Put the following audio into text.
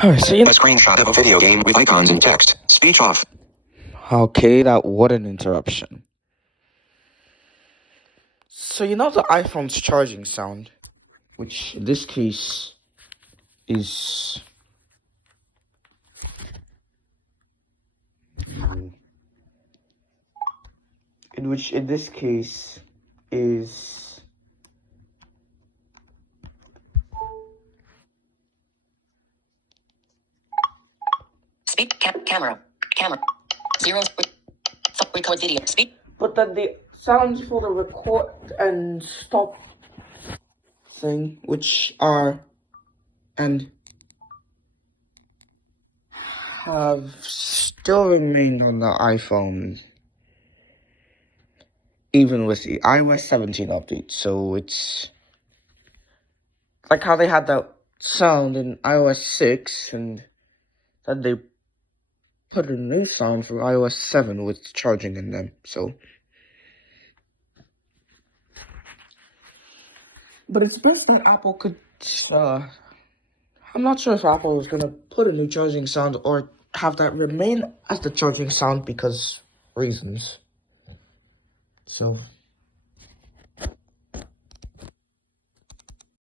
Alright, so A screenshot of a video game with icons and text. Speech off. okay, that was an interruption. So you know the iPhone's charging sound, which in this case is Speak camera 0 record video speak. But then the sounds for the record and stop thing, which are and have still remained on the iPhone, even with the iOS 17 update. So it's like how they had that sound in iOS 6, and then they put a new sound for iOS 7 with charging in them. So, but it's best that Apple could. I'm not sure if Apple is gonna put a new charging sound or have that remain as the charging sound because reasons. So.